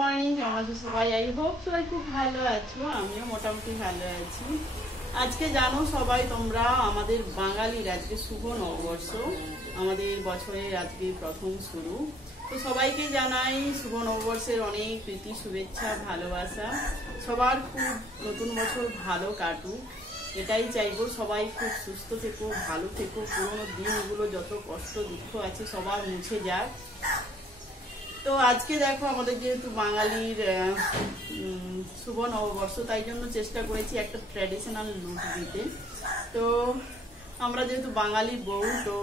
মর্নিং, কেমন আছো সবাই? আই হোপ সবাই খুব ভালো আছো। আমিও মোটামুটি ভালো আছি। আজকে জানো সবাই তোমরা, আমাদের বাঙালির আজকে শুভ নববর্ষ, আমাদের বছরের আজকে প্রথম শুরু। তো সবাইকে জানাই শুভ নববর্ষের অনেক প্রীতি, শুভেচ্ছা, ভালোবাসা। সবার খুব নতুন বছর ভালো কাটুক, এটাই চাইবো। সবাই খুব সুস্থ থেকো, ভালো থেকো, পুরোনো দিনগুলো যত কষ্ট দুঃখ আছে সবার মুছে যাক। তো আজকে দেখো, আমাদের যেহেতু বাঙালির শুভ নববর্ষ, তাই জন্য চেষ্টা করেছি একটা ট্র্যাডিশনাল লুক দিতে। তো আমরা যেহেতু বাঙালি বউ, তো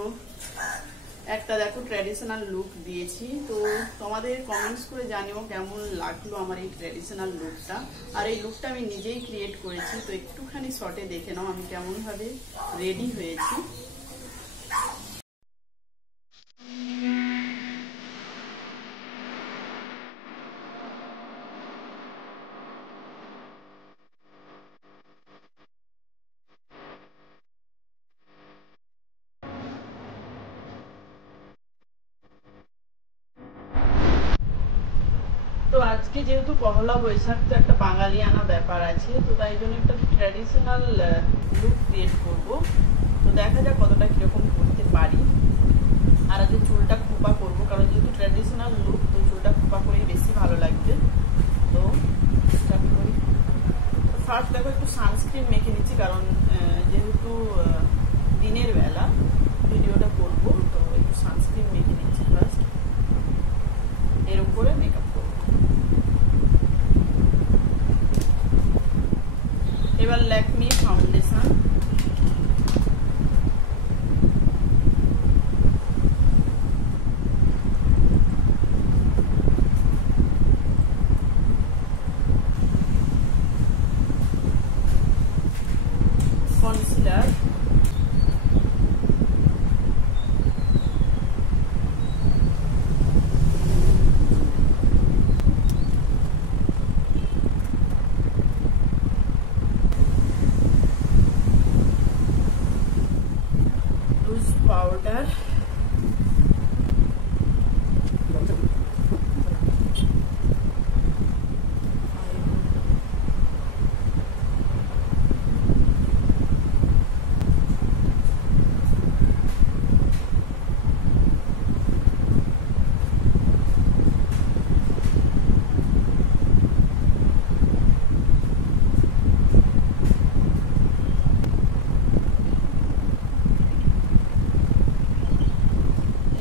একটা দেখো ট্র্যাডিশনাল লুক দিয়েছি। তো তোমাদের কমেন্টস করে জানিও কেমন লাগলো আমার এই ট্র্যাডিশনাল লুকটা। আর এই লুকটা আমি নিজেই ক্রিয়েট করেছি, তো একটুখানি শর্টে দেখে নাও আমি কেমনভাবে রেডি হয়েছি। তো আজকে যেহেতু পহেলা বৈশাখ, তো একটা বাঙালিয়ানা ব্যাপার আছে, তো তাই জন্য একটা ট্র্যাডিশনাল লুক ক্রিয়েট করবো। তো দেখা যাক কতটা কিরকম করতে পারি। আর আজকে চুলটা খোপা করবো, কারণ যেহেতু ট্র্যাডিশনাল লুক, তো চুলটা খোপা করেই বেশি ভালো লাগবে। তো ফার্স্ট দেখো একটু সানস্ক্রিন মেখে নিচ্ছি, কারণ যেহেতু দিনের বেলা ভিডিওটা করবো, তো একটু সানস্ক্রিন মেখে নিচ্ছি ফার্স্ট, এর উপরে মেকআপ করবো। এবার Lakme foundation, concealer, loose powder,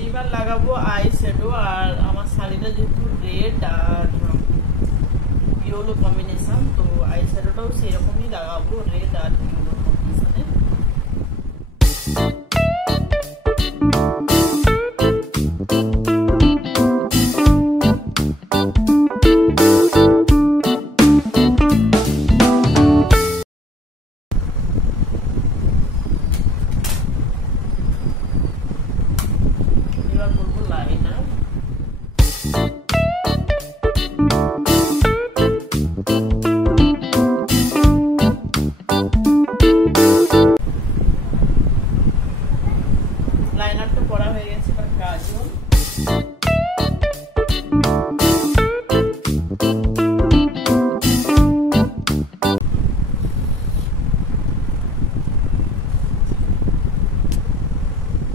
এবার লাগাবো আই শ্যাডো। আর আমার শাড়িটা যেহেতু রেড আর ইয়েলো কম্বিনেশন, তো আই শ্যাডোটাও সেরকমই লাগাবো, রেড আর ইয়েলো কম্বিনেশনে। এবার করবো লাইনার। লাইনার তো পড়া হয়ে গেছে, এবার কাজল।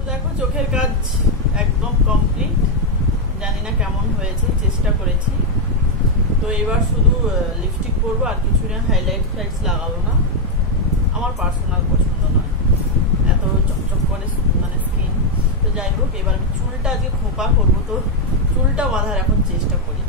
দেখো চোখের কাজ একদম কমপ্লিট, জানি না কেমন হয়েছে, চেষ্টা করেছি। তো এবার শুধু লিপস্টিক পরবো, আর কিছু না, হাইলাইট ফ্লাইটস লাগাবো না, আমার পার্সোনাল পছন্দ নয় এত চকচক করে মানে স্কিন। তো যাই হোক, এবার চুলটা আজকে খোপা করবো, তো চুলটা বাঁধার এখন চেষ্টা করি।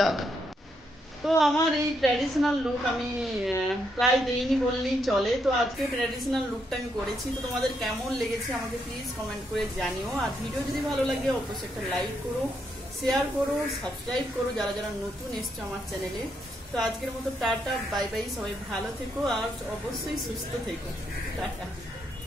দাদা। তো আমার এই ট্র্যাডিশনাল লুক আমি প্রায় দিইনি বললেই চলে। তো আজকে ট্র্যাডিশনাল লুকটা আমি করেছি। তো তোমাদের কেমন লেগেছে আমাকে প্লিজ কমেন্ট করে জানিও। আর ভিডিও যদি ভালো লাগে অবশ্যই একটা লাইক করো, শেয়ার করো, সাবস্ক্রাইব করো যারা যারা নতুন এসছো আমার চ্যানেলে। তো আজকের মতো টাটা, বাই বাই, সবাই ভালো থেকো আর অবশ্যই সুস্থ থেকো। টাটা।